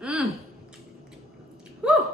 Mmm. Woo.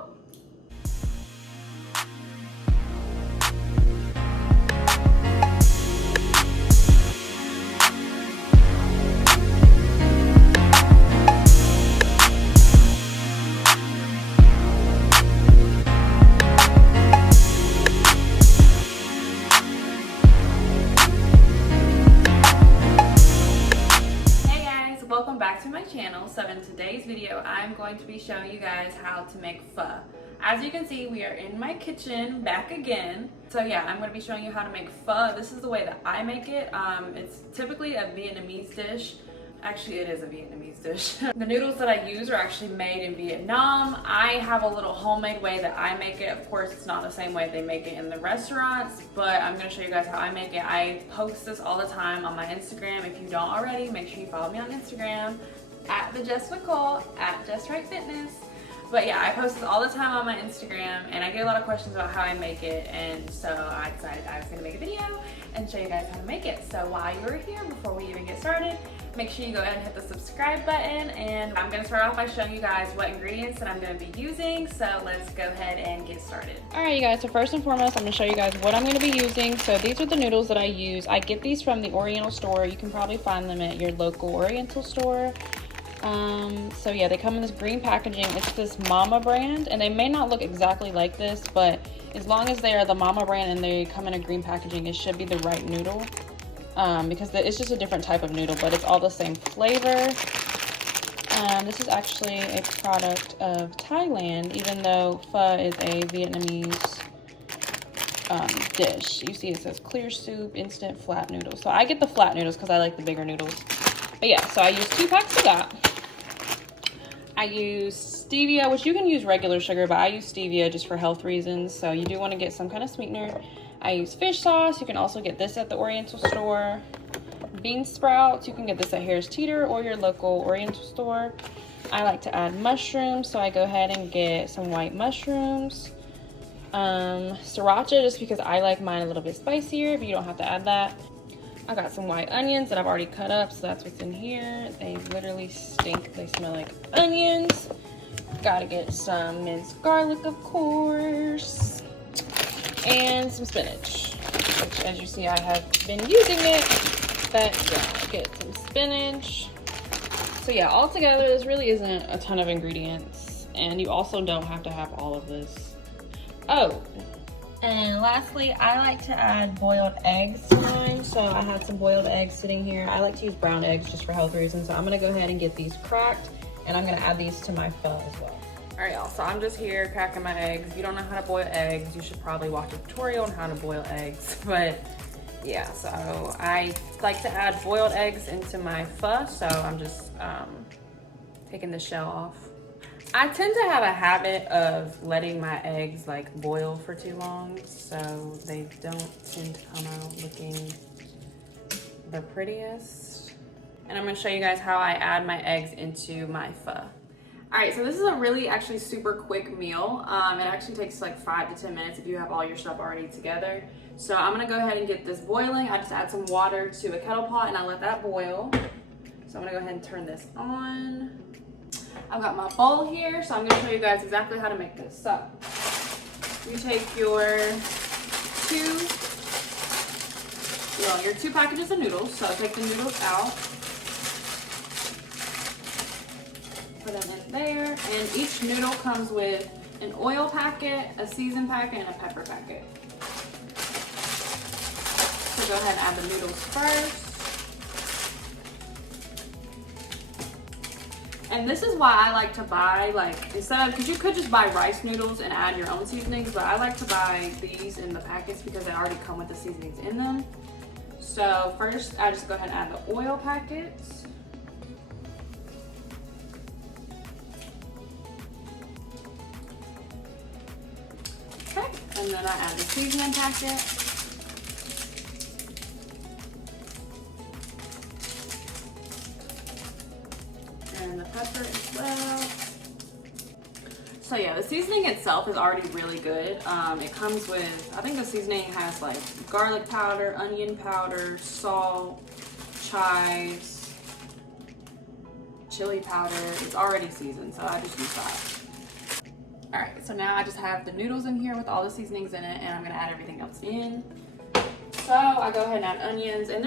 Welcome back to my channel. So in today's video, I'm going to be showing you guys how to make pho. As you can see, we are in my kitchen back again. So yeah, I'm going to be showing you how to make pho. This is the way that I make it. It's typically a Vietnamese dish. Actually, it is a Vietnamese dish. The noodles that I use are actually made in Vietnam. I have a little homemade way that I make it. Of course, it's not the same way they make it in the restaurants, but I'm gonna show you guys how I make it. I post this all the time on my Instagram. If you don't already, make sure you follow me on Instagram at the Jess Nicole, at Jess Right Fitness. But yeah, I post this all the time on my Instagram, and I get a lot of questions about how I make it, and so I decided I was gonna make a video and show you guys how to make it. So while you're here, before we even get started, make sure you go ahead and hit the subscribe button, and I'm gonna start off by showing you guys what ingredients that I'm gonna be using. So let's go ahead and get started. All right, you guys, so first and foremost, I'm gonna show you guys what I'm gonna be using. So these are the noodles that I use. I get these from the Oriental store. You can probably find them at your local Oriental store. So yeah, they come in this green packaging. It's this Mama brand, and they may not look exactly like this, but as long as they are the Mama brand and they come in a green packaging, it should be the right noodle. Because it's just a different type of noodle, but it's all the same flavor. This is actually a product of Thailand, even though pho is a Vietnamese dish. You see it says clear soup, instant flat noodles. So I get the flat noodles because I like the bigger noodles. But yeah, so I use 2 packs of that. I use stevia, which you can use regular sugar, but I use stevia just for health reasons. So you do want to get some kind of sweetener. I use fish sauce. You can also get this at the Oriental store. Bean sprouts, you can get this at Harris Teeter or your local Oriental store. I like to add mushrooms, so I go ahead and get some white mushrooms. Sriracha, just because I like mine a little bit spicier, but you don't have to add that. I got some white onions that I've already cut up, so that's what's in here. They literally stink. They smell like onions. Gotta get some minced garlic, of course. And some spinach, which, as you see, I have been using it. But yeah, get some spinach. So yeah, all together, this really isn't a ton of ingredients. And you also don't have to have all of this. Oh, and lastly, I like to add boiled eggs to mine. So I have some boiled eggs sitting here. I like to use brown eggs just for health reasons. So I'm gonna go ahead and get these cracked, and I'm gonna add these to my pho as well. All right, y'all, so I'm just here cracking my eggs. If you don't know how to boil eggs, you should probably watch a tutorial on how to boil eggs. But yeah, so I like to add boiled eggs into my pho, so I'm just taking the shell off. I tend to have a habit of letting my eggs like boil for too long, so they don't tend to come out looking the prettiest. And I'm gonna show you guys how I add my eggs into my pho. All right, so this is a really actually super quick meal. It actually takes like 5 to 10 minutes if you have all your stuff already together. So I'm gonna go ahead and get this boiling. I just add some water to a kettle pot and I let that boil. So I'm gonna go ahead and turn this on. I've got my bowl here, so I'm gonna show you guys exactly how to make this. So you take your 2 packages of noodles. So take the noodles out. Put them in there, and each noodle comes with an oil packet, a seasoned packet, and a pepper packet. So go ahead and add the noodles first. And this is why I like to buy, like, instead of, because you could just buy rice noodles and add your own seasonings, but I like to buy these in the packets because they already come with the seasonings in them. So first, I just go ahead and add the oil packets. Okay, and then I add the seasoning packet. And the pepper as well. So yeah, the seasoning itself is already really good. It comes with, I think the seasoning has like garlic powder, onion powder, salt, chives, chili powder. It's already seasoned, so I just use that. All right, so now I just have the noodles in here with all the seasonings in it, and I'm gonna add everything else in. So I go ahead and add onions, and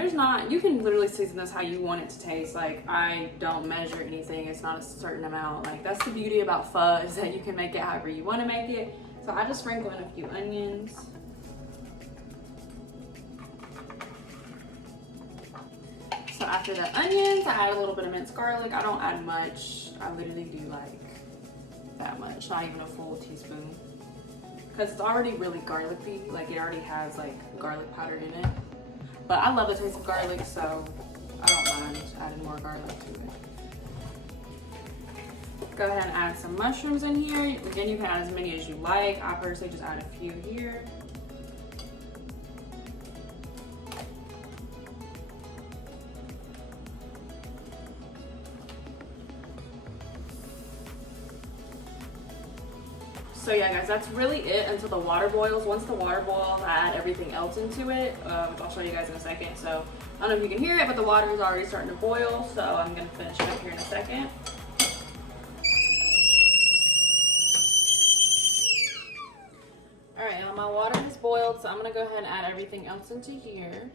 you can literally season this how you want it to taste. Like, I don't measure anything. It's not a certain amount. Like, that's the beauty about pho, is that you can make it however you want to make it. So I just sprinkle in a few onions. So after the onions, I add a little bit of minced garlic. I don't add much. I literally do like that much, not even a full teaspoon. Because it's already really garlicky, like it already has like garlic powder in it. But I love the taste of garlic, so I don't mind adding more garlic to it. Go ahead and add some mushrooms in here. Again, you can add as many as you like. I personally just add a few here. So yeah, guys, that's really it until the water boils. Once the water boils, I add everything else into it, which I'll show you guys in a second. So I don't know if you can hear it, but the water is already starting to boil. So I'm gonna finish it up here in a second. All right, now my water has boiled, so I'm gonna go ahead and add everything else into here.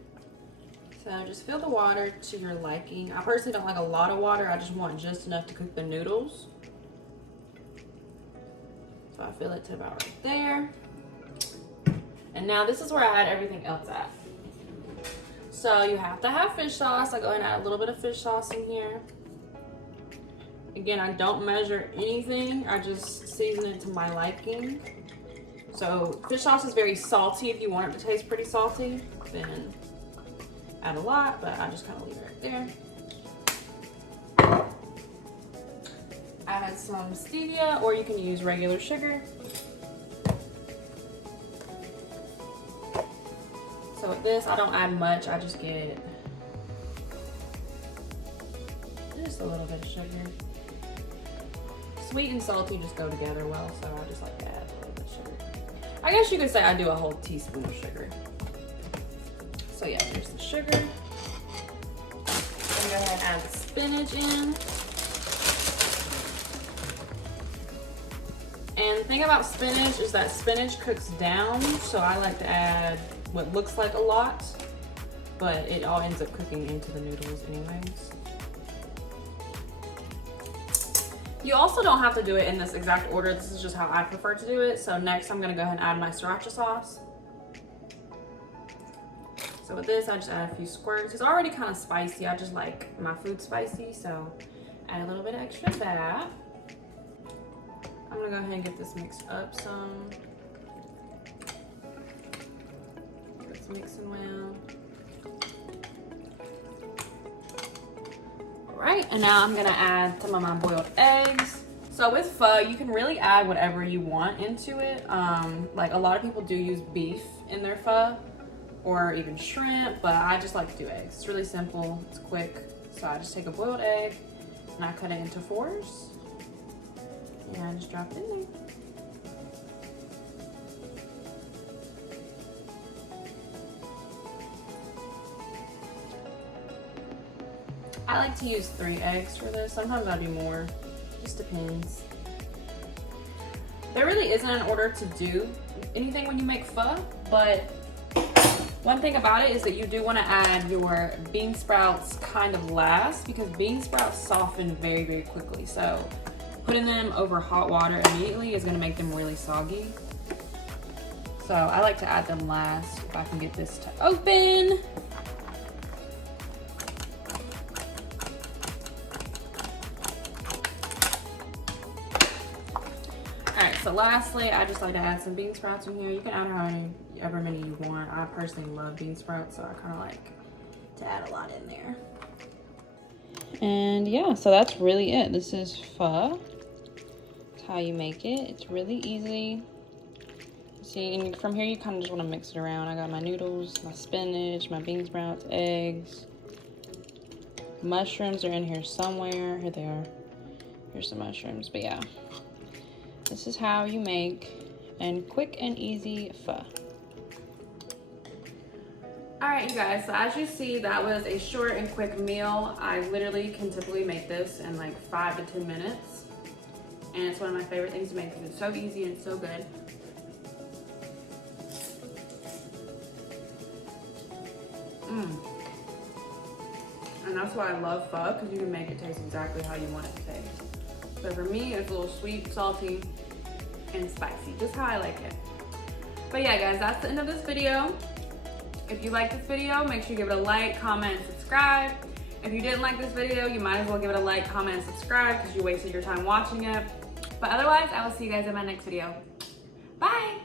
So just fill the water to your liking. I personally don't like a lot of water. I just want just enough to cook the noodles. So I fill it to about right there. And now this is where I add everything else at. So you have to have fish sauce. I go ahead and add a little bit of fish sauce in here. Again, I don't measure anything. I just season it to my liking. So fish sauce is very salty. If you want it to taste pretty salty, then add a lot, but I just kind of leave it right there. Add some stevia, or you can use regular sugar. So with this, I don't add much. I just get just a little bit of sugar. Sweet and salty just go together well, so I just like to add a little bit of sugar. I guess you could say I do a whole teaspoon of sugar. So yeah, here's the sugar. I'm gonna go ahead and add the spinach in. And the thing about spinach is that spinach cooks down, so I like to add what looks like a lot, but it all ends up cooking into the noodles anyways. You also don't have to do it in this exact order. This is just how I prefer to do it. So next I'm gonna go ahead and add my Siracha sauce. So with this, I just add a few squirts. It's already kind of spicy. I just like my food spicy, so add a little bit extra of that. I'm gonna go ahead and get this mixed up some. It's mixing well. All right, and now I'm gonna add some of my boiled eggs. So with pho, you can really add whatever you want into it. Like a lot of people do use beef in their pho, or even shrimp, but I just like to do eggs. It's really simple, it's quick. So I just take a boiled egg and I cut it into 4s. And I just drop it in there. I like to use 3 eggs for this. Sometimes I'll do more, just depends. There really isn't an order to do anything when you make pho, but one thing about it is that you do want to add your bean sprouts kind of last, because bean sprouts soften very, very quickly. So putting them over hot water immediately is going to make them really soggy. So I like to add them last if I can get this to open. Alright, so lastly, I just like to add some bean sprouts in here. You can add however many you want. I personally love bean sprouts, so I kind of like to add a lot in there. And yeah, so that's really it. This is pho. That's how you make it. It's really easy. See, and from here you kind of just want to mix it around. I got my noodles, my spinach, my bean sprouts, eggs. Mushrooms are in here somewhere. Here they are. Here's some mushrooms, but yeah. This is how you make a quick and easy pho. All right, you guys, so as you see, that was a short and quick meal. I literally can typically make this in like 5 to 10 minutes. And it's one of my favorite things to make because it's so easy and so good. And that's why I love pho, because you can make it taste exactly how you want it to taste. So for me, it's a little sweet, salty, and spicy, just how I like it. But yeah, guys, that's the end of this video. If you like this video, make sure you give it a like, comment, and subscribe. If you didn't like this video, you might as well give it a like, comment, and subscribe because you wasted your time watching it. But otherwise, I will see you guys in my next video. Bye!